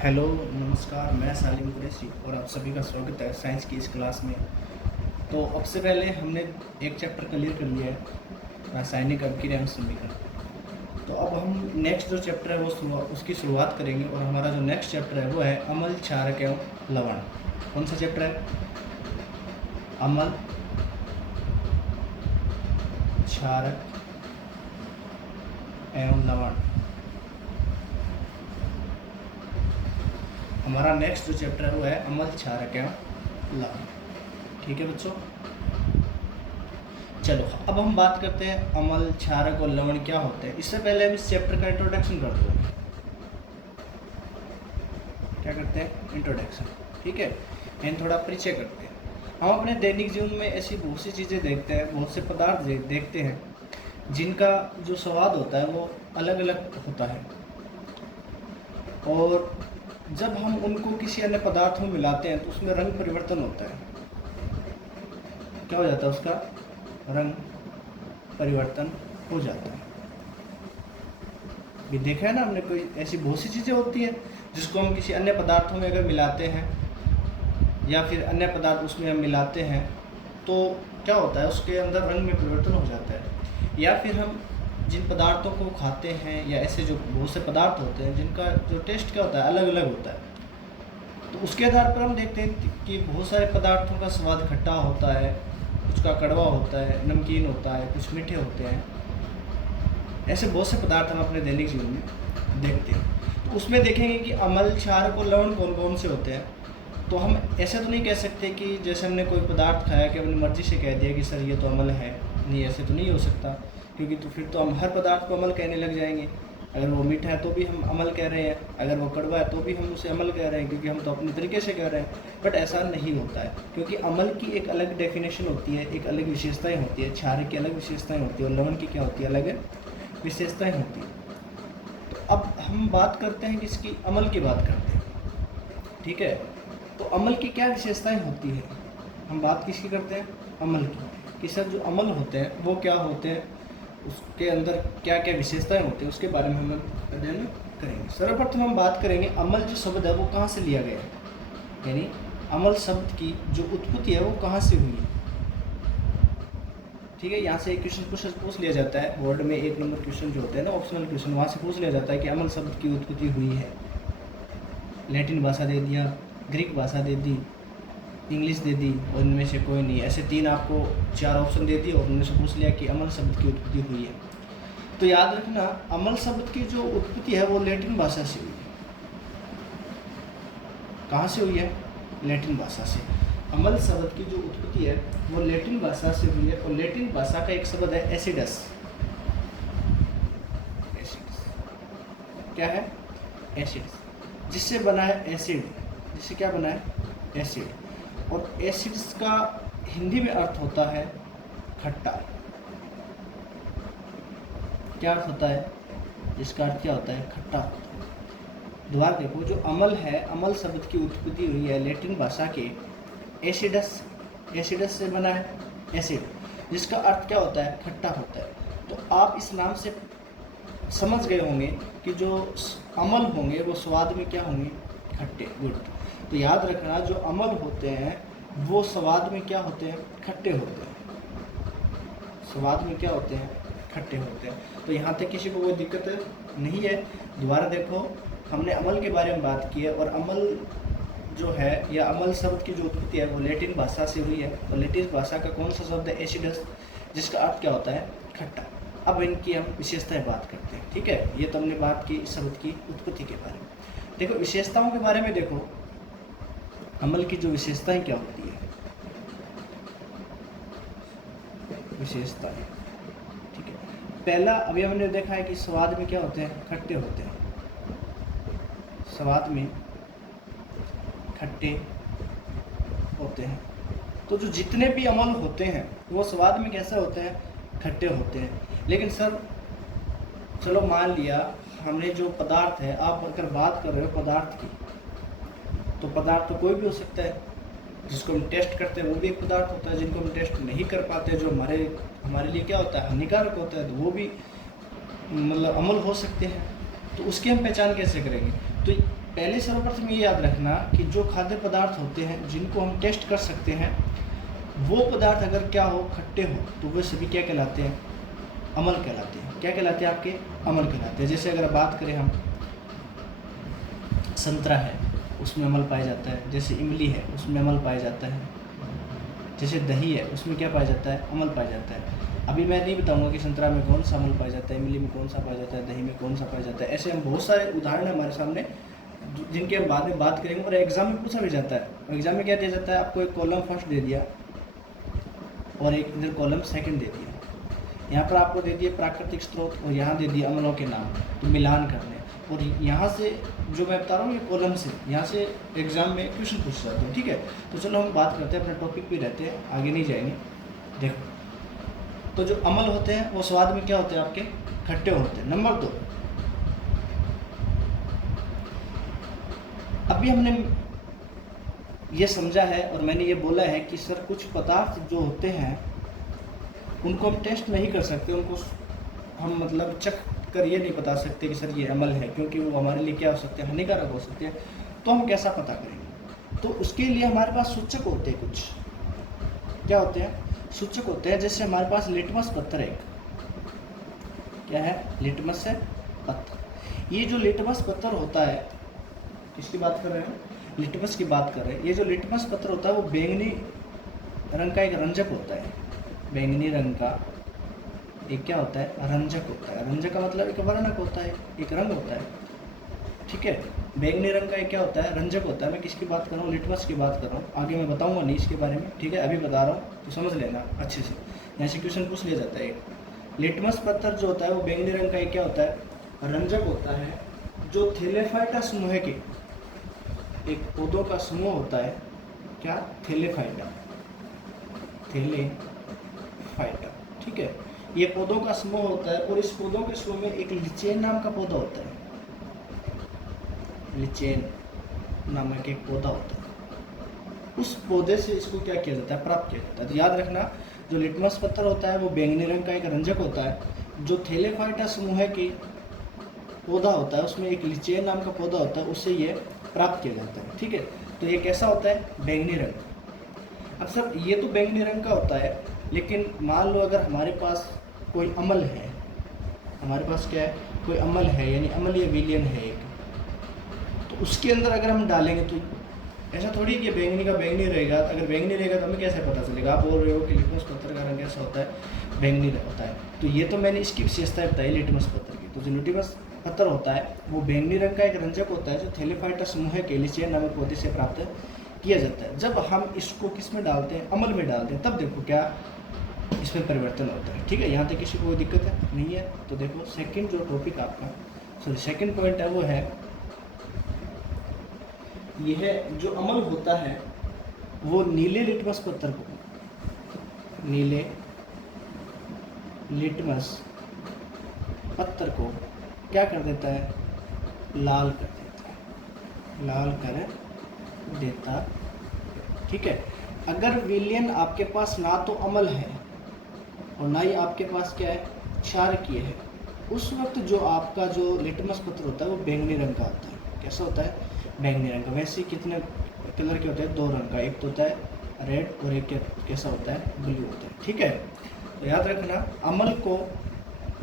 Hello नमस्कार, मैं सालिम कुरैशी और आप सभी का स्वागत है साइंस की इस क्लास में। तो अब से पहले हमने एक चैप्टर क्लियर कर लिया है, रासायनिक अभिक्रिया एवं समीकरण। तो अब हम नेक्स्ट जो चैप्टर है वो उसकी शुरुआत करेंगे और हमारा जो नेक्स्ट चैप्टर है वो है अम्ल, क्षारक एवं लवण। कौन सा चैप्टर है? अम्ल, क्षारक एवं लवण। हमारा नेक्स्ट जो चैप्टर है वो है अम्ल, क्षारक एवं लवण। ठीक है बच्चों, चलो अब हम बात करते हैं अम्ल, क्षारक और लवण क्या होते हैं। इससे पहले हम इस चैप्टर का इंट्रोडक्शन करते हैं। क्या करते हैं? इंट्रोडक्शन। ठीक है, एंड थोड़ा परिचय करते हैं। हम अपने दैनिक जीवन में ऐसी बहुत सी चीज़ें देखते हैं, बहुत से पदार्थ देखते हैं जिनका जो स्वाद होता है वो अलग अलग होता है, और जब हम उनको किसी अन्य पदार्थ में मिलाते हैं तो उसमें रंग परिवर्तन होता है। क्या हो जाता है? उसका रंग परिवर्तन हो जाता है। भी देखा है ना हमने, कोई ऐसी बहुत सी चीज़ें होती हैं जिसको हम किसी अन्य पदार्थों में अगर मिलाते हैं या फिर अन्य पदार्थ उसमें हम मिलाते हैं तो क्या होता है, उसके अंदर रंग में परिवर्तन हो जाता है। या फिर हम जिन पदार्थों को खाते हैं या ऐसे जो बहुत से पदार्थ होते हैं जिनका जो टेस्ट क्या होता है अलग अलग होता है, तो उसके आधार पर हम देखते हैं कि बहुत सारे पदार्थों का स्वाद खट्टा होता है, कुछ का कड़वा होता है, नमकीन होता है, कुछ मीठे होते हैं। ऐसे बहुत से पदार्थ हम अपने दैनिक जीवन में देखते हैं। तो उसमें देखेंगे कि अम्ल, क्षारक और लवण कौन कौन से होते हैं। तो हम ऐसे तो नहीं कह सकते कि जैसे हमने कोई पदार्थ खाया कि अपनी मर्ज़ी से कह दिया कि सर ये तो अम्ल है। नहीं, ऐसे तो नहीं हो सकता, क्योंकि तो फिर तो हम हर पदार्थ को अम्ल कहने लग जाएंगे। अगर वो मीठा है तो भी हम अम्ल कह रहे हैं, अगर वो कड़वा है तो भी हम उसे अम्ल कह रहे हैं, क्योंकि हम तो अपने तरीके से कह रहे हैं। बट ऐसा नहीं होता है, क्योंकि अम्ल की एक अलग डेफिनेशन होती है, एक अलग विशेषताएँ होती है, क्षारक की अलग विशेषताएँ होती है और लवण की क्या होती है? अलग विशेषताएँ होती है। तो अब हम बात करते हैं किसकी? अम्ल की बात करते हैं। ठीक है, तो अम्ल की क्या विशेषताएं होती है? हम बात किसकी करते हैं? अम्ल की। कि सर जो अम्ल होते हैं वो क्या होते हैं, उसके अंदर क्या क्या विशेषताएं होती हैं, उसके बारे में हम अध्ययन करेंगे। सर्वप्रथम हम बात करेंगे अम्ल जो शब्द है वो कहाँ से लिया गया है, यानी अम्ल शब्द की जो उत्पत्ति है वो कहाँ से हुई है। ठीक है, यहाँ से एक क्वेश्चन पूछ लिया जाता है बोर्ड में, 1 नंबर क्वेश्चन जो होते हैं ना, ऑप्शनल क्वेश्चन, वहाँ से पूछ लिया जाता है कि अम्ल शब्द की उत्पत्ति हुई है। लैटिन भाषा दे दिया, ग्रीक भाषा दे दी, इंग्लिश दे दी, और इनमें से कोई नहीं। ऐसे 3 आपको 4 ऑप्शन दे दिए और उनमें से पूछ लिया कि अम्ल शब्द की उत्पत्ति हुई है। तो याद रखना, अम्ल शब्द की जो उत्पत्ति है वो लैटिन भाषा से हुई है। कहाँ से हुई है? लैटिन भाषा से। अम्ल शब्द की जो उत्पत्ति है वो लैटिन भाषा से हुई है, और लैटिन भाषा का एक शब्द है एसिडस। क्या है? एसिड, जिससे बना है एसिड। जिससे क्या बना है? एसिड। और एसिड्स का हिंदी में अर्थ होता है खट्टा। क्या अर्थ होता है? इसका अर्थ क्या होता है? खट्टा होता है। दोबारा देखो, जो अम्ल है, अम्ल शब्द की उत्पत्ति हुई है लैटिन भाषा के एसिडस। एसिडस से बना है एसिड, जिसका अर्थ क्या होता है? खट्टा होता है। तो आप इस नाम से समझ गए होंगे कि जो अम्ल होंगे वो स्वाद में क्या होंगे? खट्टे, गुड। तो याद रखना, जो अम्ल होते हैं वो स्वाद में क्या होते हैं? खट्टे होते हैं। स्वाद में क्या होते हैं? खट्टे होते हैं। तो यहाँ तक किसी को कोई दिक्कत नहीं है। दोबारा देखो, हमने अम्ल के बारे में बात की है, और अम्ल जो है या अम्ल शब्द की जो उत्पत्ति है वो लैटिन भाषा से हुई है, और लैटिन भाषा का कौन सा शब्द है? एसिडस, जिसका अर्थ क्या होता है? खट्टा। अब इनकी हम विशेषताएं बात करते हैं। ठीक है, ये तो हमने बात की इस शब्द की उत्पत्ति के बारे में। देखो विशेषताओं के बारे में, देखो अम्ल की जो विशेषताएं क्या होती है। विशेषताएं, ठीक है। पहला, अभी हमने देखा है कि स्वाद में क्या होते हैं? खट्टे होते हैं। स्वाद में खट्टे होते हैं। तो जो जितने भी अम्ल होते हैं वो स्वाद में कैसे होते हैं? खट्टे होते हैं। लेकिन सर चलो मान लिया हमने जो पदार्थ है, आप अगर बात कर रहे हो पदार्थ की, तो पदार्थ तो कोई भी हो सकता है। जिसको हम टेस्ट करते हैं वो भी एक पदार्थ होता है, जिनको हम टेस्ट नहीं कर पाते, जो हमारे लिए क्या होता है? हानिकारक होता है, तो वो भी मतलब अम्ल हो सकते हैं। तो उसकी हम पहचान कैसे करेंगे? तो पहले सर्वप्रथम ये याद रखना कि जो खाद्य पदार्थ होते हैं जिनको हम टेस्ट कर सकते हैं, वो पदार्थ अगर क्या हो, खट्टे हो, तो वे सभी क्या कहलाते हैं, अम्ल कहलाते हैं। क्या कहलाते हैं आपके, अम्ल कहलाते हैं। जैसे अगर बात करें हम, संतरा है उसमें अम्ल पाया जाता है, जैसे इमली है उसमें अम्ल पाया जाता है, जैसे दही है उसमें क्या पाया जाता है, अम्ल पाया जाता है। अभी मैं नहीं बताऊंगा कि संतरा में कौन सा अम्ल पाया जाता है, इमली में कौन सा पाया जाता है, दही में कौन सा पाया जाता है। ऐसे हम बहुत सारे उदाहरण हैं हमारे सामने जिनके हम बाद में बात करेंगे। और एग्जाम में पूछा भी जाता है। एग्जाम में क्या दिया जाता है, आपको एक कॉलम फर्स्ट दे दिया और एक इधर कॉलम सेकंड दे दिया। यहाँ पर आपको दे दिए प्राकृतिक स्रोत और यहाँ दे दिए अम्लों के नाम, तो मिलान करने। और यहाँ से जो मैं बता रहा हूँ ये कॉलम से, यहाँ से एग्जाम में क्वेश्चन पूछ जाते हैं। ठीक है, तो चलो हम बात करते हैं, अपने टॉपिक पे रहते हैं, आगे नहीं जाएंगे। देखो, तो जो अम्ल होते हैं वो स्वाद में क्या होते हैं, आपके खट्टे होते हैं। नंबर 2, अभी हमने ये समझा है और मैंने ये बोला है कि सर कुछ पदार्थ जो होते हैं उनको हम टेस्ट नहीं कर सकते, उनको हम मतलब चख कर ये नहीं बता सकते कि सर ये अम्ल है, क्योंकि वो हमारे लिए क्या हो सकते हैं, हानिकारक हो सकते हैं। तो हम कैसा पता करेंगे, तो उसके लिए हमारे पास सूचक होते हैं। कुछ क्या होते हैं, सूचक होते हैं। जैसे हमारे पास लिटमस पत्थर है, क्या है, लिटमस है पत्थर। ये जो लिटमस पत्थर होता है, किसकी बात कर रहे हैं, लिटमस की बात कर रहे हैं। ये जो लिटमस पत्थर होता है वो बैंगनी रंग का एक रंजक होता है। बैंगनी रंग का एक क्या होता है, रंजक होता है। रंजक का मतलब एक वर्णक होता है, एक रंग होता है। ठीक है, बैंगनी रंग का एक क्या होता है, रंजक होता है। मैं किसकी बात कर रहा हूँ, लिटमस की बात कर रहा हूँ। आगे मैं बताऊंगा नहीं इसके बारे में, ठीक है, अभी बता रहा हूँ तो समझ लेना अच्छे से। यहाँ से क्वेश्चन पूछ लिया जाता है। लिटमस पत्थर जो होता है वो बैंगनी रंग का एक क्या होता है, रंजक होता है, जो थैलेफाइटा समूह के एक पौधों का समूह होता है। क्या, थैलेफाइटा, थैलेफाइटा। ठीक है, ये पौधों का समूह होता है और इस पौधों के समूह में एक लिचेन नाम का पौधा होता है। लिचेन नामक एक पौधा होता है। उस पौधे से इसको क्या किया जाता है, प्राप्त किया जाता है। तो याद रखना, जो लिटमस पत्थर होता है वो बैंगनी रंग का एक रंजक होता है। जो थैलेफाइटा समूह की पौधा होता है उसमें एक लिचेन नाम का पौधा होता है, उससे ये प्राप्त किया जाता है। ठीक है, तो ये कैसा होता है, बैंगनी रंग। अब सर ये तो बैंगनी रंग का होता है, लेकिन मान लो अगर हमारे पास कोई अम्ल है, हमारे पास क्या है, कोई अम्ल है, यानी अम्लीय विलयन है एक, तो उसके अंदर अगर हम डालेंगे तो ऐसा थोड़ी कि बैंगनी का बैंगनी रहेगा। अगर बैंगनी रहेगा तो हमें कैसे पता चलेगा। आप बोल रहे हो कि लिटमस पत्थर का रंग कैसा होता है, बैंगनी होता है। तो ये तो मैंने इसकी विशेषताएं बताई लिटमस पत्थर की। तो जो लिटमस पत्थर होता है वो बैंगनी रंग का एक रंजक होता है, जो थैलेफाइटा समूह के लिचेन नामक पौधे से प्राप्त किया जाता है। जब हम इसको किस में डालते हैं, अम्ल में डालते हैं, तब देखो क्या इसमें परिवर्तन होता है। ठीक है, यहाँ तक किसी को कोई दिक्कत है नहीं है। तो देखो सेकंड जो टॉपिक आपका, सॉरी सेकंड पॉइंट है, वो है यह है जो अम्ल होता है वो नीले लिटमस पत्थर को, नीले लिटमस पत्थर को क्या कर देता है, लाल कर देता है, लाल कर देता। ठीक है, अगर विलयन आपके पास ना तो अम्ल है और ना ही आपके पास क्या है, क्षारकीय है, उस वक्त जो आपका जो लिटमस पत्थर होता है वो बैंगनी रंग का होता है। कैसा होता है, बैंगनी रंग का। वैसे कितने कलर के होते हैं, 2 रंग का, एक तो होता है रेड और एक कैसा होता है, ब्लू होता है। ठीक है, तो याद रखना, अम्ल को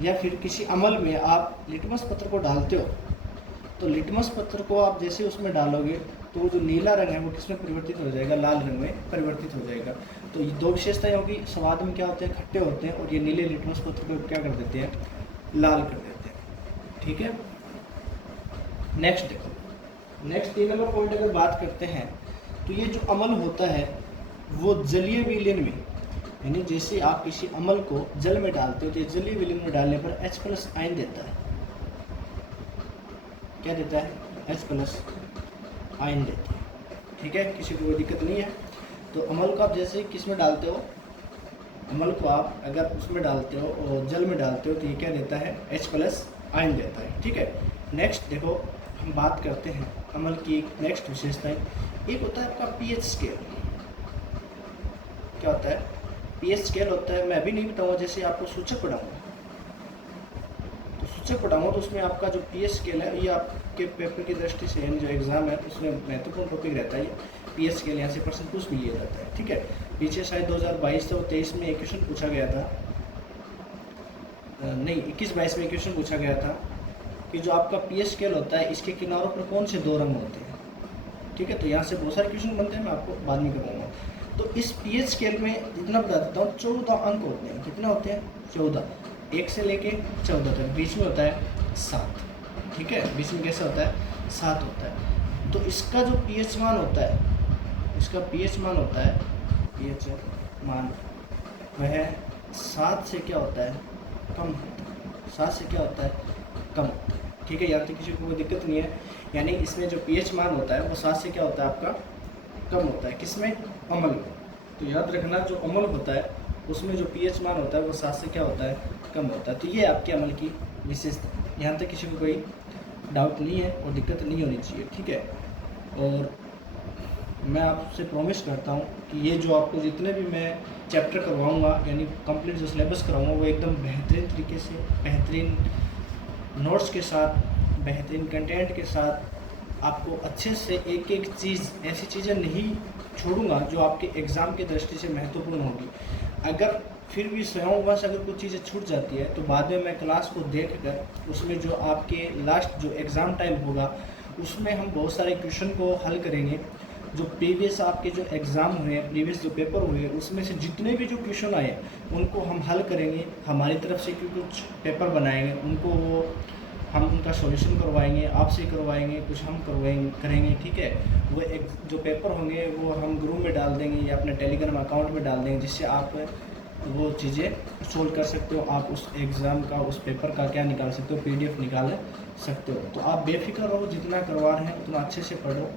या फिर किसी अम्ल में आप लिटमस पत्थर को डालते हो, तो लिटमस पत्थर को आप जैसे उसमें डालोगे तो वो जो नीला रंग है वो किसमें परिवर्तित हो जाएगा, लाल रंग में परिवर्तित हो जाएगा। तो ये 2 विशेषताएं होगी, स्वाद में क्या होते हैं, खट्टे होते हैं, और ये नीले लिटमस पत्थर को क्या कर देते हैं, लाल कर देते हैं। ठीक है, नेक्स्ट देखो, नेक्स्ट 3 नंबर पॉइंट अगर बात करते हैं, तो ये जो अम्ल होता है वो जलीय विलयन में, यानी जैसे आप किसी अम्ल को जल में डालते हो तो ये जलीय विलयन में डालने पर H+ आयन देता है। क्या देता है, H+ आयन देता है। ठीक है, किसी को कोई दिक्कत नहीं है। तो अम्ल को आप जैसे किस में डालते हो, अम्ल को आप अगर उसमें डालते हो और जल में डालते हो तो ये क्या देता है, H+ आयन देता है। ठीक है, नेक्स्ट देखो, हम बात करते हैं अम्ल की नेक्स्ट विशेषताएं। एक होता है आपका pH स्केल। क्या होता है, pH स्केल होता है, मैं अभी नहीं बताऊंगा, जैसे आपको सूचक पढ़ाऊंगा तो सूचक पढ़ाऊंगा तो उसमें आपका जो pH स्केल है ये आप आपके पेपर की दृष्टि से यानी जो एग्ज़ाम है उसमें महत्वपूर्ण टॉपिक रहता है ये पीएच के लिए, यहाँ से परसेंट पूछ भी लिया जाता है। ठीक है, पीछे शायद 2022 और 23 में एक क्वेश्चन पूछा गया था, नहीं 21-22 में एक क्वेश्चन पूछा गया था कि जो आपका पीएच स्केल होता है इसके किनारों पर कौन से 2 रंग होते हैं। ठीक है, तो यहाँ से बहुत सारे क्वेश्चन बनते हैं, मैं आपको बाद में कराऊंगा। तो इस पीएच स्केल में इतना बता देता हूँ, 14 अंक होते हैं। कितना होते हैं? 14, 1 से लेके 14 तक, बीच में होता है 7। ठीक है, बीच में कैसा होता है? 7 होता है। तो इसका जो पीएच मान होता है, इसका पीएच मान होता है, पीएच मान वह 7 से क्या होता है? कम होता है। 7 से क्या होता है? कम होता है। ठीक है, यहाँ तक किसी को कोई दिक्कत नहीं है। यानी इसमें जो पीएच मान होता है वो 7 से क्या होता है आपका? कम होता है। किसमें? अम्ल में। तो याद रखना, जो अम्ल होता है उसमें जो पीएच मान होता है वो 7 से क्या होता है? कम होता है। तो ये आपके अम्ल की विशेषता, यहाँ तक किसी को कोई डाउट नहीं है और दिक्कत नहीं होनी चाहिए। ठीक है, और मैं आपसे प्रॉमिस करता हूँ कि ये जो आपको जितने भी मैं चैप्टर करवाऊँगा यानी कंप्लीट जो सिलेबस कराऊँगा वो एकदम बेहतरीन तरीके से, बेहतरीन नोट्स के साथ, बेहतरीन कंटेंट के साथ आपको अच्छे से एक एक चीज़, ऐसी चीज़ें नहीं छोड़ूंगा जो आपके एग्ज़ाम की दृष्टि से महत्वपूर्ण होगी। अगर फिर भी स्वयंवश अगर कुछ चीज़ें छूट जाती है तो बाद में मैं क्लास को देख कर उसमें जो आपके लास्ट जो एग्ज़ाम टाइम होगा उसमें हम बहुत सारे क्वेश्चन को हल करेंगे। जो प्रीवियस आपके जो एग्ज़ाम हुए, प्रीवियस जो पेपर हुए, उसमें से जितने भी जो क्वेश्चन आए उनको हम हल करेंगे। हमारी तरफ से कुछ पेपर बनाएंगे, उनको वो हम उनका सॉल्यूशन करवाएंगे, आपसे करवाएंगे, कुछ हम करेंगे। ठीक है, वो एक जो पेपर होंगे वो हम ग्रुप में डाल देंगे या अपने टेलीग्राम अकाउंट में डाल देंगे, जिससे आप वो चीज़ें सोल्व कर सकते हो। आप उस एग्ज़ाम का, उस पेपर का क्या निकाल सकते हो? पीडीएफ निकाल सकते हो। तो आप बेफिक्र रहो, जितना करवा रहे हैं उतना अच्छे से पढ़ो।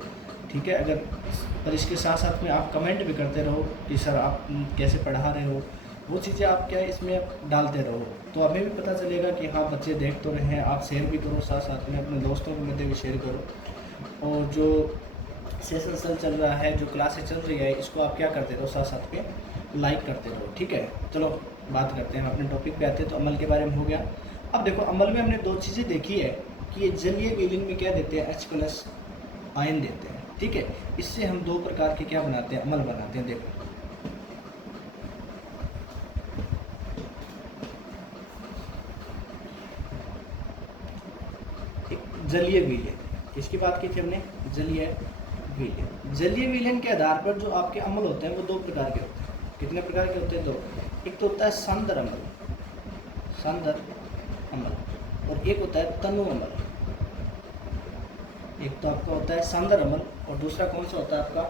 ठीक है, अगर पर इसके साथ साथ में आप कमेंट भी करते रहो कि सर आप कैसे पढ़ा रहे हो, वो चीज़ें आप क्या इसमें डालते रहो, तो हमें भी पता चलेगा कि हाँ बच्चे देख तो रहे हैं। आप शेयर भी करो, साथ साथ में अपने दोस्तों के मध्य भी शेयर करो। और जो सेशन चल रहा है, जो क्लासेस चल रही है, इसको आप क्या करते रहो, साथ साथ में लाइक करते रहो। ठीक है, चलो बात करते हैं, अपने टॉपिक पे आते हैं। तो अमल के बारे में हो गया। अब देखो, अमल में हमने 2 चीज़ें देखी है कि ये जलीय विलीन में क्या देते हैं? H+ आयन देते हैं। ठीक है, इससे हम 2 प्रकार के क्या बनाते हैं? अमल बनाते हैं। देखो, एक जलीय विलयन, किसकी बात की थी हमने? जलीय विलयन। जलीय विलयन के आधार पर जो आपके अम्ल होते हैं वो 2 प्रकार के होते हैं। कितने प्रकार के होते हैं? 2। एक तो होता है सांद्र अम्ल, सांद्र अम्ल, और एक होता है तनु अम्ल। एक तो आपका होता है सांद्र अम्ल और दूसरा कौन सा होता है आपका?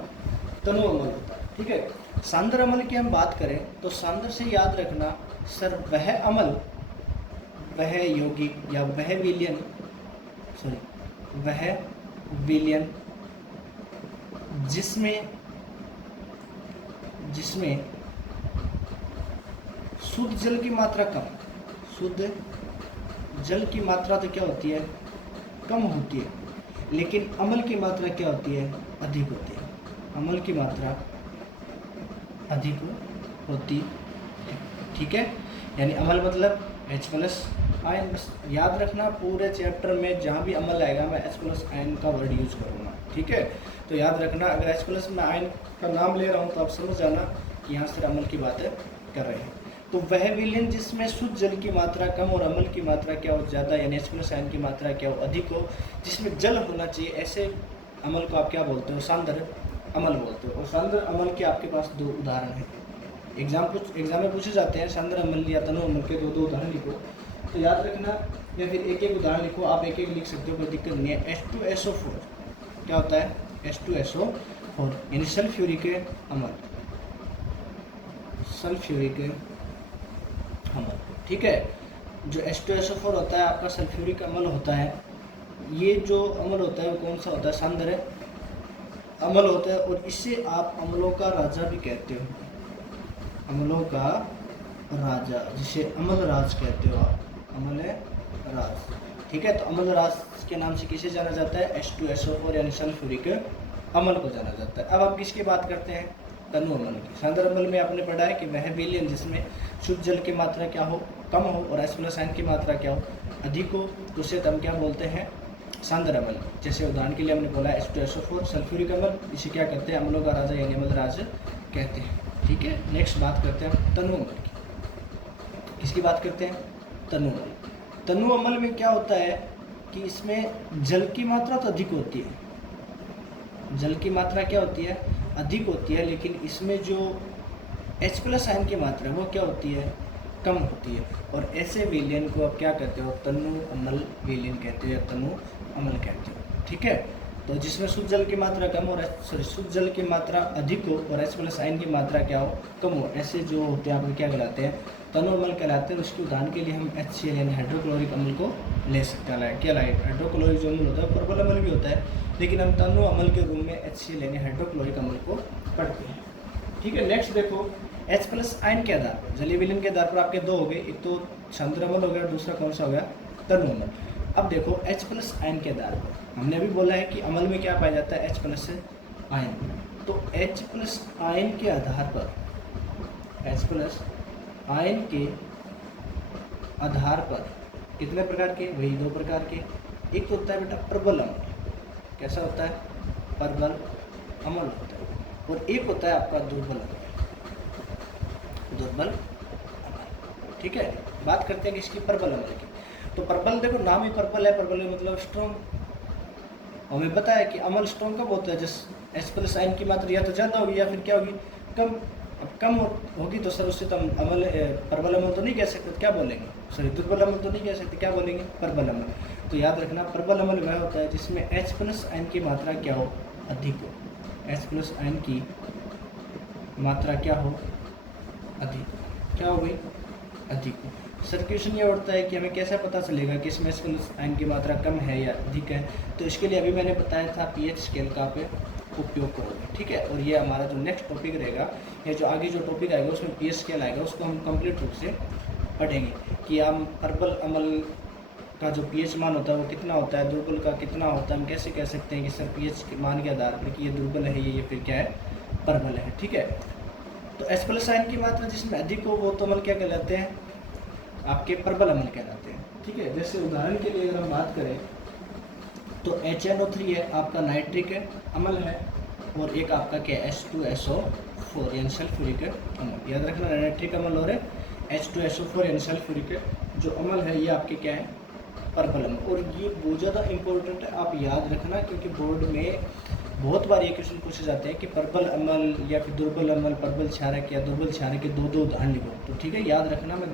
तनु अम्ल होता है। ठीक है, सांद्र अम्ल की हम बात करें तो सांद्र से याद रखना सर, वह अम्ल, वह यौगिक या वह विलयन, वह विलयन जिसमें शुद्ध जल की मात्रा कम, शुद्ध जल की मात्रा तो क्या होती है? कम होती है, लेकिन अम्ल की मात्रा क्या होती है? अधिक होती है। अम्ल की मात्रा अधिक होती है। ठीक है, यानी अम्ल मतलब H+ आयन। बस याद रखना, पूरे चैप्टर में जहाँ भी अम्ल आएगा मैं H+ आयन का वर्ड यूज़ करूँगा। ठीक है, तो याद रखना, अगर H+ में आयन का नाम ले रहा हूँ तो आप समझ जाना कि यहाँ से अम्ल की बातें कर रहे हैं। तो वह विलयन जिसमें शुद्ध जल की मात्रा कम और अम्ल की मात्रा क्या हो? ज़्यादा, यानी H+ आयन की मात्रा क्या हो? अधिक हो, जिसमें जल होना चाहिए, ऐसे अम्ल को आप क्या बोलते हो? सांद्र अम्ल बोलते हो। और सांद्र अम्ल के आपके पास 2 उदाहरण हैं। एग्जाम में पूछे जाते हैं सांद्र अम्ल या तनु अम्ल के 2 उदाहरण लिखो, तो याद रखना, या फिर एक एक उदाहरण लिखो, आप एक एक लिख सकते हो, कोई दिक्कत नहीं है। H2SO4 क्या होता है? H2SO4 यानी सल्फ्यूरिक अम्ल, सल्फ्यूरिक अम्ल। ठीक है, जो H2SO4 होता है आपका सल्फ्यूरिक अम्ल होता है। ये जो अम्ल होता है वो कौन सा होता है? सांद्र अम्ल होता है, और इसे आप अम्लों का राजा भी कहते हो, अम्लों का राजा, जिसे अम्ल राज कहते हो आप, अम्ल राज। ठीक है, तो अम्ल राज के नाम से किसे जाना जाता है? H2SO4 यानी सल्फ्यूरिक अम्ल को जाना जाता है। अब हम किसकी बात करते हैं? तनु अम्ल की। सांद्र अम्ल में आपने पढ़ा है कि वह विलयन जिसमें शुद्ध जल की मात्रा क्या हो? कम हो, और H+ आयन की मात्रा क्या हो? अधिक हो, तो उसे हम क्या बोलते हैं? सांद्र अम्ल, जैसे उदाहरण के लिए हमने बोला H2SO4 सल्फ्यूरिक अम्ल, इसे क्या कहते हैं, अम्लों का राजा यानी अम्ल राज कहते हैं। ठीक है, नेक्स्ट बात करते हैं हम तनु अम्ल की। किसकी बात करते हैं, तनु अम्ल। तनु अम्ल में क्या होता है कि इसमें जल की मात्रा तो अधिक होती है, जल की मात्रा क्या होती है, अधिक होती है, लेकिन इसमें जो H+ आयन की मात्रा है वो क्या होती है, कम होती है। और ऐसे विलयन को आप क्या कहते हो, तनु अम्ल विलयन कहते हो या तनु अम्ल कहते हो। ठीक है, तो जिसमें शुद्ध जल की मात्रा कम और शुद्ध जल की मात्रा अधिक हो और H+ आयन की मात्रा क्या हो, कम हो, ऐसे जो होते हैं आपको क्या कहलाते हैं, तनु अम्ल कहलाते हैं। उसके उदाहरण के लिए हम HCl यानी हाइड्रोक्लोरिक अम्ल को ले सकते हैं। क्या हाइड्रोक्लोरिक जो अम्ल होता है प्रबल अम्ल भी होता है, लेकिन हम तनु अम्ल के रूप में HCl यानी हाइड्रोक्लोरिक अम्ल को पढ़ते हैं। ठीक है, नेक्स्ट देखो H+ आयन के आधार पर, जलीय विलयन के आधार पर आपके दो हो गए, एक तो सांद्र अम्ल हो गया, दूसरा कौन सा हो गया, तनु अम्ल। अब देखो H+ आयन के आधार पर हमने अभी बोला है कि अम्ल में क्या पाया जाता है, H+ आयन। तो H+ आयन के आधार पर, H+ आयन के आधार पर कितने प्रकार के, वही दो प्रकार के। एक तो होता है बेटा प्रबल अम्ल, कैसा होता है, प्रबल अम्ल होता है, और एक होता है आपका दुर्बल अम्ल, दुर्बल अम्ल। ठीक है, बात करते हैं किसकी, प्रबल अम्ल की। तो प्रबल देखो नाम ही प्रबल है, प्रबल मतलब स्ट्रॉन्ग। हमें पता है कि अम्ल स्ट्रॉन्ग कब होता है, जिस H+ आयन की मात्रा या तो ज़्यादा होगी या फिर क्या होगी, कम। अब कम होगी तो सर उससे तो हम अम्ल प्रबल अम्ल तो नहीं कह सकते, क्या बोलेंगे, सॉरी दुर्बल अम्ल तो नहीं कह सकते, क्या बोलेंगे, प्रबल अम्ल। तो याद रखना प्रबल अम्ल वह होता है जिसमें H+ आयन की मात्रा क्या हो, अधिक हो, H+ आयन की मात्रा क्या हो, अधिक, क्या हो गई, अधिक। सर क्वेश्चन ये उठता है कि हमें कैसा पता चलेगा कि इसमें H+ आयन की मात्रा कम है या अधिक है। तो इसके लिए अभी मैंने बताया था pH स्केल का आप उपयोग करोगे। ठीक है, और ये हमारा जो नेक्स्ट टॉपिक रहेगा या जो आगे जो टॉपिक आएगा उसमें pH स्केल आएगा, उसको हम कंप्लीट रूप से पढ़ेंगे कि हम प्रबल अम्ल का जो pH मान होता है वो कितना होता है, दुर्बल का कितना होता है। हम कैसे कह सकते हैं कि सर pH के मान के आधार पर कि ये दुर्बल है, ये फिर क्या है, प्रबल है। ठीक है, तो H+ आयन की मात्रा जिसमें अधिक हो वो तो अम्ल क्या कहलाते हैं, आपके प्रबल अम्ल कहलाते हैं। ठीक है, जैसे उदाहरण के लिए अगर हम बात करें तो HNO3 है आपका नाइट्रिक अम्ल है, और एक आपका क्या H2SO4 यानी सल्फ्यूरिक अम्ल। याद रखना नाइट्रिक अम्ल और H2SO4 यानी सल्फ्यूरिक जो अम्ल है ये आपके क्या है, प्रबल अम्ल। और ये बहुत ज़्यादा इंपॉर्टेंट है, आप याद रखना, क्योंकि बोर्ड में बहुत बार ये क्वेश्चन पूछे जाते हैं कि प्रबल अम्ल या फिर दुर्बल अम्ल, प्रबल क्षारक या दुर्बल क्षारक के दो उदाहरण लिखो। तो ठीक है, याद रखना, मैं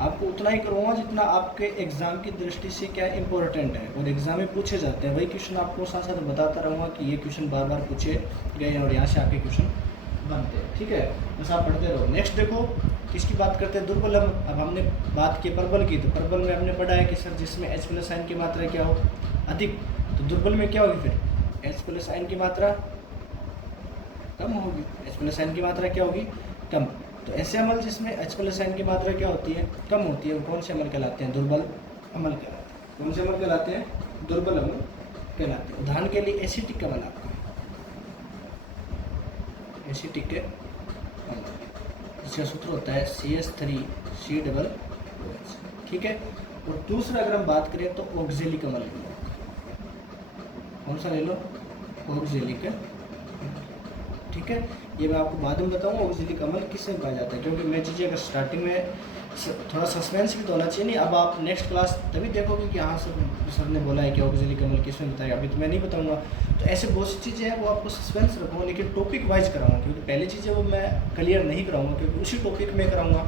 आपको उतना ही करूँगा जितना आपके एग्ज़ाम की दृष्टि से क्या इंपॉर्टेंट है और एग्ज़ाम में पूछे जाते हैं। वही क्वेश्चन आपको साथ साथ बताता रहूँगा कि ये क्वेश्चन बार बार पूछे गए हैं और यहाँ से आपके क्वेश्चन बनते हैं। ठीक है, बस आप पढ़ते रहो। नेक्स्ट देखो किसकी बात करते हैं, दुर्बल अम्ल। अब हमने बात की प्रबल की, तो प्रबल में हमने पढ़ा है कि सर जिसमें H+ आयन की मात्रा क्या हो, अधिक। तो दुर्बल में क्या होगी, फिर H+ आयन की मात्रा कम होगी, H+ आयन की मात्रा क्या होगी, कम। तो ऐसे अम्ल जिसमें H+ आयन की मात्रा क्या होती है, कम होती है, वो कौन से अम्ल कहलाते हैं, दुर्बल अम्ल कहलाते हैं। कौन से अम्ल कहलाते हैं, दुर्बल अम्ल कहलाते हैं। उदाहरण के लिए एसिटिक अम्ल, आपका एसिटिक अम्ल, इसका सूत्र होता है CH3COOH। ठीक है, और दूसरा अगर हम बात करें तो ऑक्जेलिक अम्ल ले लो। कौन सा ले लो, ऑक्जेलिक। ठीक है, ये मैं आपको बाद में बताऊंगा ऑक्जेलिक अम्ल किसमें पाया जाता है, क्योंकि मैं चीज़ें अगर स्टार्टिंग में थोड़ा सस्पेंस भी तो होना चाहिए। नहीं, अब आप नेक्स्ट क्लास तभी देखोगे कि हाँ सर ने बोला है कि ऑक्जेलिक अम्ल किसमें बताया, अभी तो मैं नहीं बताऊंगा। तो ऐसे बहुत सी चीज़ें हैं वो आपको सस्पेंस रखूँगा, लेकिन टॉपिक वाइज कराऊंगा, क्योंकि पहली चीज़ें वो मैं क्लियर नहीं कराऊंगा, क्योंकि उसी टॉपिक में कराऊंगा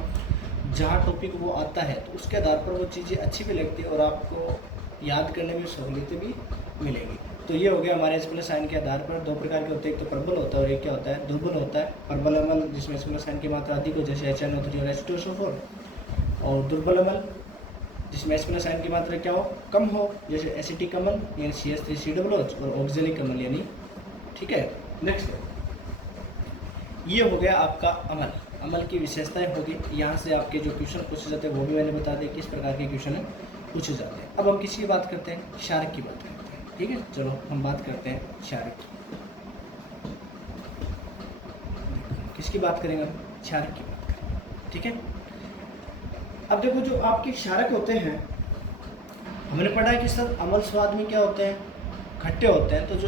जहाँ टॉपिक वो आता है, तो उसके आधार पर वो चीज़ें अच्छी भी लगती है और आपको याद करने में सहूलियतें भी मिलेंगी। तो ये हो गया हमारे H+ आयन के आधार पर दो प्रकार के होते हैं, एक तो प्रबल होता है और एक क्या होता है, दुर्बल होता है। प्रबल अम्ल जिसमें H+ आयन की मात्रा अधिक हो, जैसे HNO3 और H2SO4, और दुर्बल अम्ल जिसमें H+ आयन की मात्रा क्या हो, कम हो, जैसे एसिटिक अम्ल यानी CH3COOH और ऑक्जेलिक अम्ल यानी। ठीक है, नेक्स्ट ये हो गया आपका अम्ल। अम्ल की विशेषताएं होगी, यहाँ से आपके जो क्वेश्चन पूछे जाते हैं वो भी मैंने बता दिया किस प्रकार के क्वेश्चन पूछे जाते हैं। अब हम किसकी बात करते हैं, क्षारक की बात करते हैं। ठीक है, चलो हम बात करते हैं क्षारक की। किसकी बात करेंगे, क्षारक की बात करेंगे। ठीक है, अब देखो जो आपके क्षारक होते हैं हमने पढ़ा है कि सर अम्ल स्वाद में क्या होते हैं, खट्टे होते हैं, तो जो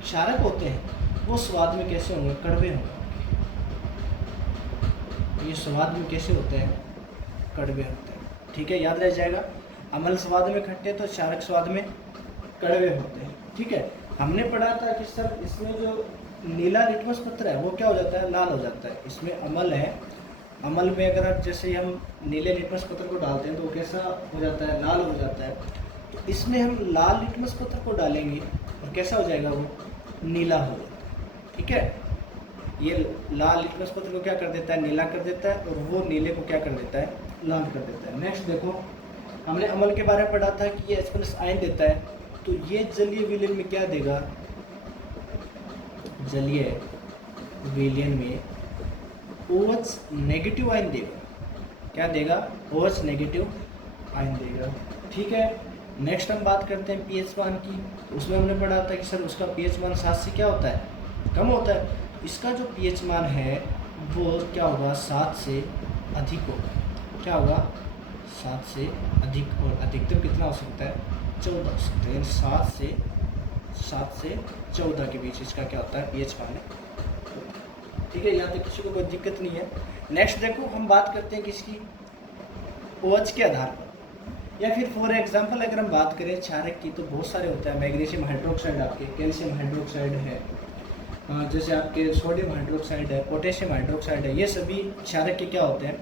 क्षारक होते हैं वो स्वाद में कैसे होंगे, कड़वे होंगे। ये स्वाद में कैसे होते हैं, कड़वे होते हैं। ठीक है, याद रह जाएगा, अम्ल स्वाद में खट्टे तो क्षारक स्वाद में कड़वे होते हैं। ठीक है, हमने पढ़ा था कि सर इसमें जो नीला लिटमस पत्र है वो क्या हो जाता है, लाल हो जाता है। इसमें अम्ल है, अम्ल में अगर आप जैसे हम नीले लिटमस पत्र को डालते हैं तो वो कैसा हो जाता है, लाल हो जाता है। तो इसमें हम लाल लिटमस पत्र को डालेंगे और कैसा हो जाएगा, वो नीला हो जाता है। ठीक है, ये लाल लिटमस पत्र को क्या कर देता है, नीला कर देता है, और वो नीले को क्या कर देता है, लाल कर देता है। नेक्स्ट देखो, हमने अम्ल के बारे में पढ़ा था कि ये H+ आयन देता है, तो ये जलीय विलयन में क्या देगा, जलीय विलयन में OH नेगेटिव आयन देगा। क्या देगा, OH नेगेटिव आयन देगा। ठीक है, नेक्स्ट हम बात करते हैं pH मान की। उसमें हमने पढ़ा था कि सर उसका pH मान 7 से क्या होता है, कम होता है। इसका जो pH मान है वो क्या होगा, 7 से अधिक होगा। क्या होगा, 7 से अधिक, और अधिकतम कितना हो सकता है, 14 हो सकता है। 7 से 14 के बीच इसका क्या होता है, pH मान है। ठीक है, यहाँ तक किसी को कोई दिक्कत नहीं है। नेक्स्ट देखो, हम बात करते हैं किसकी, OH के आधार पर, या फिर फॉर एग्जांपल अगर हम बात करें क्षारक की तो बहुत सारे होता है। मैग्नीशियम हाइड्रोक्साइड, आपके कैल्शियम हाइड्रोक्साइड है, जैसे आपके सोडियम हाइड्रोक्साइड है, पोटेशियम हाइड्रोक्साइड है, ये सभी क्षारक के क्या होते हैं,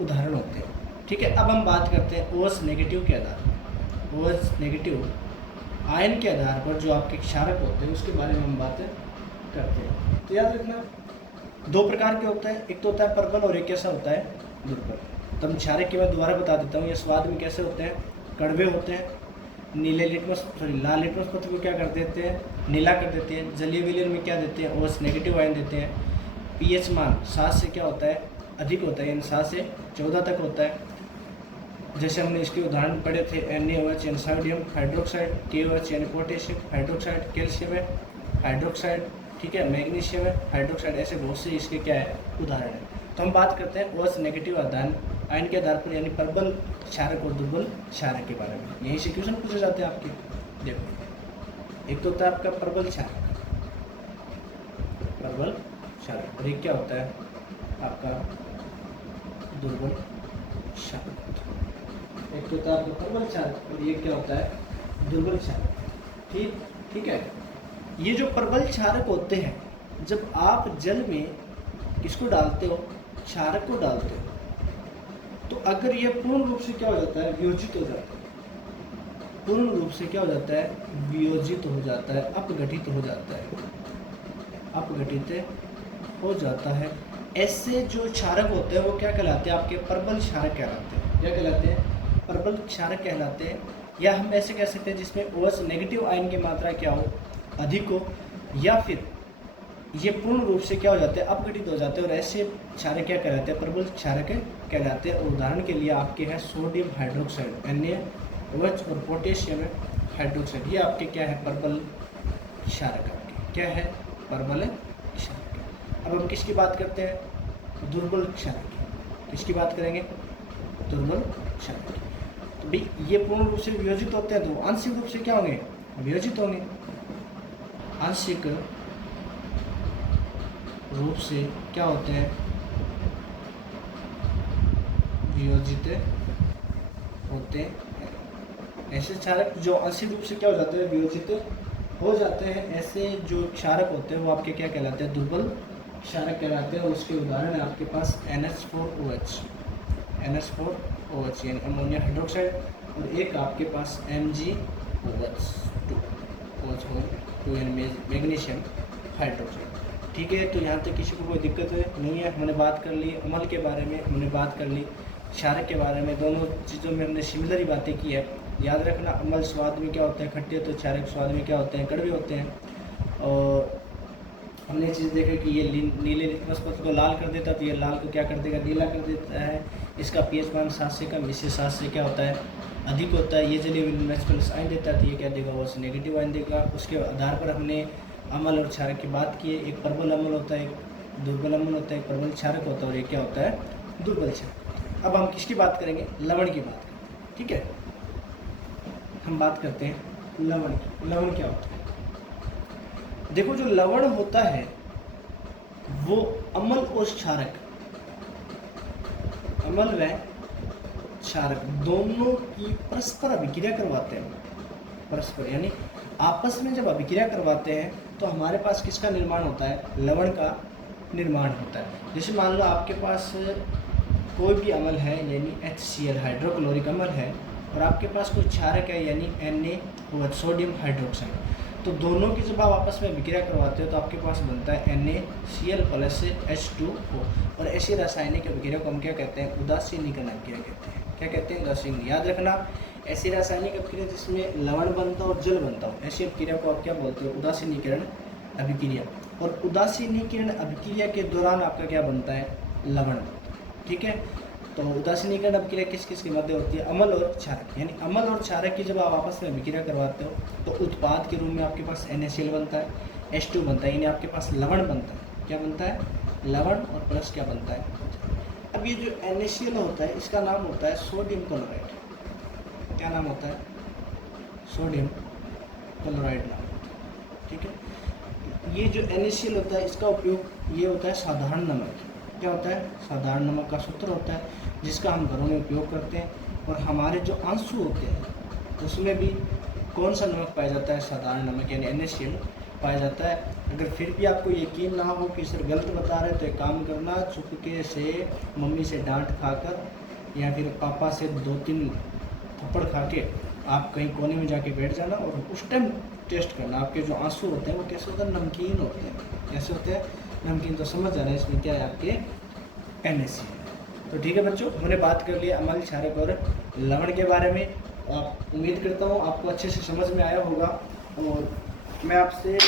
उदाहरण होते हैं। ठीक है, अब हम बात करते हैं OH नेगेटिव के आधार पर। OH नेगेटिव आयन के आधार पर जो आपके क्षारक होते हैं उसके बारे में हम बात करते हैं। तो याद रखना, 2 प्रकार के होता है, एक तो होता है प्रबल और एक कैसा होता है, दुर्बल। तो हम क्षारक की मैं दोबारा बता देता हूँ, ये स्वाद में कैसे होते हैं, कड़वे होते हैं। लाल लिटमस पत्र को क्या कर देते हैं, नीला कर देते हैं। जलीय विलयन में क्या देते हैं, OH नेगेटिव आयन देते हैं। pH मान 7 से क्या होता है, अधिक होता है, यानी 7 से 14 तक होता है। जैसे हमने इसके उदाहरण पढ़े थे, NaOH यानी सोडियम हाइड्रोक्साइड, KOH यानी पोटेशियम हाइड्रोक्साइड, कैल्शियम है हाइड्रोक्साइड, ठीक है, मैग्नीशियम है हाइड्रोक्साइड, ऐसे बहुत से इसके क्या है, उदाहरण है। तो हम बात करते हैं OH नेगेटिव आयन के आधार पर, यानी प्रबल क्षारक और दुर्बल क्षारक के बारे में। यहीं से क्वेश्चन पूछे जाते हैं आपके। देखो, एक तो होता है आपका प्रबल क्षारक, प्रबल क्षारक, और एक क्या होता है आपका दुर्बल क्षारक। एक तो होता है आपका प्रबल क्षारक और ये क्या होता है, दुर्बल क्षारक। ठीक है, ये जो प्रबल क्षारक होते हैं, जब आप जल में किसको डालते हो, क्षारक को डालते हो, तो अगर ये पूर्ण रूप से क्या हो जाता है, वियोजित हो जाता है, पूर्ण रूप से क्या हो जाता है, वियोजित हो जाता है, अपघटित हो जाता है, अपघटित हो जाता है। ऐसे जो क्षारक होते हैं वो क्या कहलाते हैं, आपके प्रबल क्षारक कहलाते हैं। क्या कहलाते हैं, प्रबल क्षारक कहलाते हैं। या हम ऐसे कह सकते हैं जिसमें OH नेगेटिव आयन की मात्रा क्या हो, अधिक हो, या फिर ये पूर्ण रूप से क्या हो जाते हैं, अपघटित हो जाते हैं, और ऐसे क्षारक क्या कहलाते हैं, प्रबल क्षारक कहलाते हैं। और उदाहरण के लिए आपके हैं सोडियम हाइड्रोक्साइड NaOH और पोटेशियम हाइड्रोक्साइड, ये आपके क्या है, प्रबल क्षारक। आपके क्या है, प्रबल क्षारक। अब हम किसकी बात करते हैं, दुर्बल क्षारक। किसकी बात करेंगे, दुर्बल क्षारक। तो भाई ये पूर्ण रूप से वियोजित होते हैं, तो आंशिक रूप से क्या होंगे, वियोजित होंगे। आंशिक रूप से क्या होते हैं, वियोजित होते हैं। ऐसे क्षारक जो आंशिक रूप से क्या हो जाते हैं, वियोजित हो जाते हैं, ऐसे जो क्षारक होते हैं वो आपके क्या कहलाते हैं, दुर्बल क्षारक कहलाते हैं। और उसके उदाहरण है आपके पास NH4OH, NH4OH यानी अमोनिया हाइड्रोक्साइड, और एक आपके पास MgOH2 यानी मैग्नीशियम हाइड्रोक्साइड। ठीक है, तो यहाँ तक किसी को कोई दिक्कत नहीं है। हमने बात कर ली अम्ल के बारे में, हमने बात कर ली क्षारक के बारे में, दोनों चीज़ों में हमने सिमिलर ही बातें की है। याद रखना, अम्ल स्वाद में क्या होते हैं, खट्टे, तो क्षारक स्वाद में क्या होते हैं, कड़वे होते हैं। और हमने ये चीज़ देखा कि ये नीले लिटमस पत्र को लाल कर देता है, तो ये लाल को क्या कर देगा, नीला कर देता है। इसका pH मान 7 से कम, इससे 7 से क्या होता है, अधिक होता है। ये जलीय विलयन में H+ आयन देता है, तो ये क्या देगा, OH नेगेटिव आयन देगा। उसके आधार पर हमने अम्ल और क्षारक की बात की है। एक प्रबल अम्ल होता है, एक दुर्बल अम्ल होता है, एक प्रबल क्षारक होता है, और एक क्या होता है, दुर्बल क्षारक। अब हम किसकी बात करेंगे, लवण की बात करेंगे। ठीक है, हम बात करते हैं लवण की। लवण क्या होता है? देखो, जो लवण होता है वो अम्ल और क्षारक, अम्ल व क्षारक दोनों की परस्पर अभिक्रिया करवाते हैं। परस्पर यानी आपस में जब अभिक्रिया करवाते हैं तो हमारे पास किसका निर्माण होता है? लवण का निर्माण होता है। जैसे मान लो आपके पास कोई भी अम्ल है यानी HCl हाइड्रोक्लोरिक अम्ल है, और आपके पास कोई क्षारक है यानी Na, सोडियम हाइड्रोक्साइड, तो दोनों की जब आप आपस में अभिक्रिया करवाते हो तो आपके पास बनता है NaCl प्लस H2O। और ऐसी रासायनिक अभिक्रिया को हम क्या कहते हैं? उदासीनीकरण अभिक्रिया कहते हैं। क्या कहते हैं? उदासीन। याद रखना, ऐसी रासायनिक अभिक्रिया जिसमें लवण बनता हो और जल बनता हो, ऐसी अभिक्रिया को आप क्या बोलते हो? उदासीनीकरण अभिक्रिया। और उदासीनीकरण अभिक्रिया के दौरान आपका क्या बनता है? लवण बनता है। ठीक है, तो उदासीनीकरण अभिक्रिया किस किस के मध्य होती है? अम्ल और क्षारक। यानी अम्ल और क्षारक की जब आप आपस में अभिक्रिया करवाते हो तो उत्पाद के रूप में आपके पास NaCl बनता है, H2 बनता है, यानी आपके पास लवण बनता है। क्या बनता है? लवण, और प्लस क्या बनता है? अब ये जो NaCl होता है इसका नाम होता है सोडियम क्लोराइड। क्या नाम होता है? सोडियम क्लोराइड नाम होता है। ठीक है, ये जो NaCl होता है इसका उपयोग ये होता है साधारण नमक। क्या होता है? साधारण नमक का सूत्र होता है जिसका हम घरों में उपयोग करते हैं। और हमारे जो आंसू होते हैं उसमें भी कौन सा नमक पाया जाता है? साधारण नमक यानी NaCl पाया जाता है। अगर फिर भी आपको यकीन ना हो कि सर गलत बता रहे तो एक काम करना, चुपके से मम्मी से डांट खाकर या फिर पापा से 2-3 थप्पड़ खा के आप कहीं कोने में जाके बैठ जाना और उस टाइम टेस्ट करना आपके जो आंसू होते हैं वो कैसे होते हैं? नमकीन होते हैं। कैसे होते हैं? नमकीन। तो समझ जाना इसमें क्या है? आपके NaCl। तो ठीक है बच्चों, मैंने बात कर लिया अम्ल, क्षारक और लवण के बारे में। आप उम्मीद करता हूँ आपको अच्छे से समझ में आया होगा। और मैं आपसे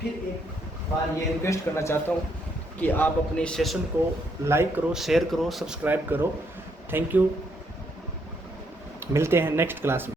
फिर एक बार ये रिक्वेस्ट करना चाहता हूँ कि आप अपने सेशन को लाइक करो, शेयर करो, सब्सक्राइब करो। Thank you. मिलते हैं नेक्स्ट क्लास में।